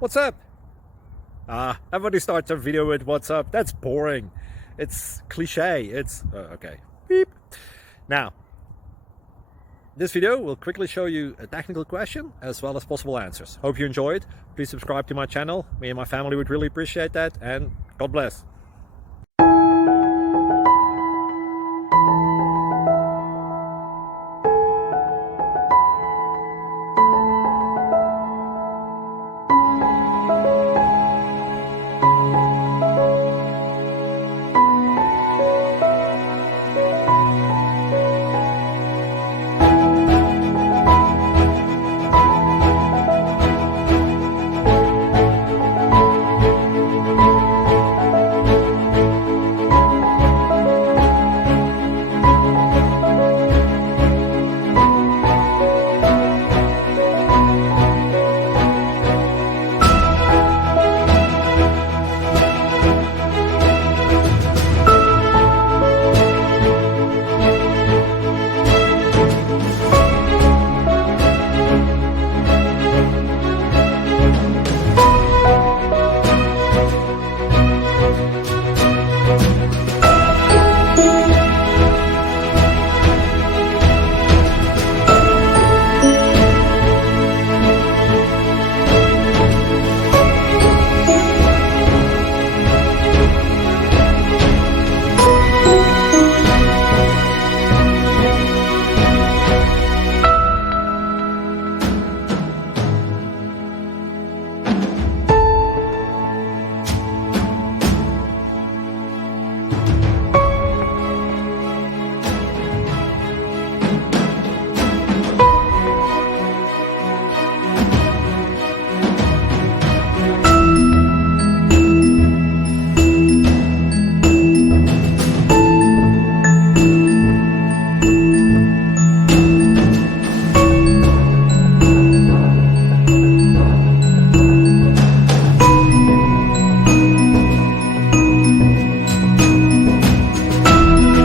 What's up? Everybody starts a video with what's up. That's boring. It's cliche. It's okay. Beep. Now, this video will quickly show you a technical question as well as possible answers. Hope you enjoyed. Please subscribe to my channel. Me and my family would really appreciate that, and God bless.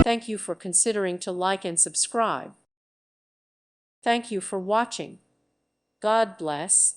Thank you for considering to like and subscribe. Thank you for watching. God bless.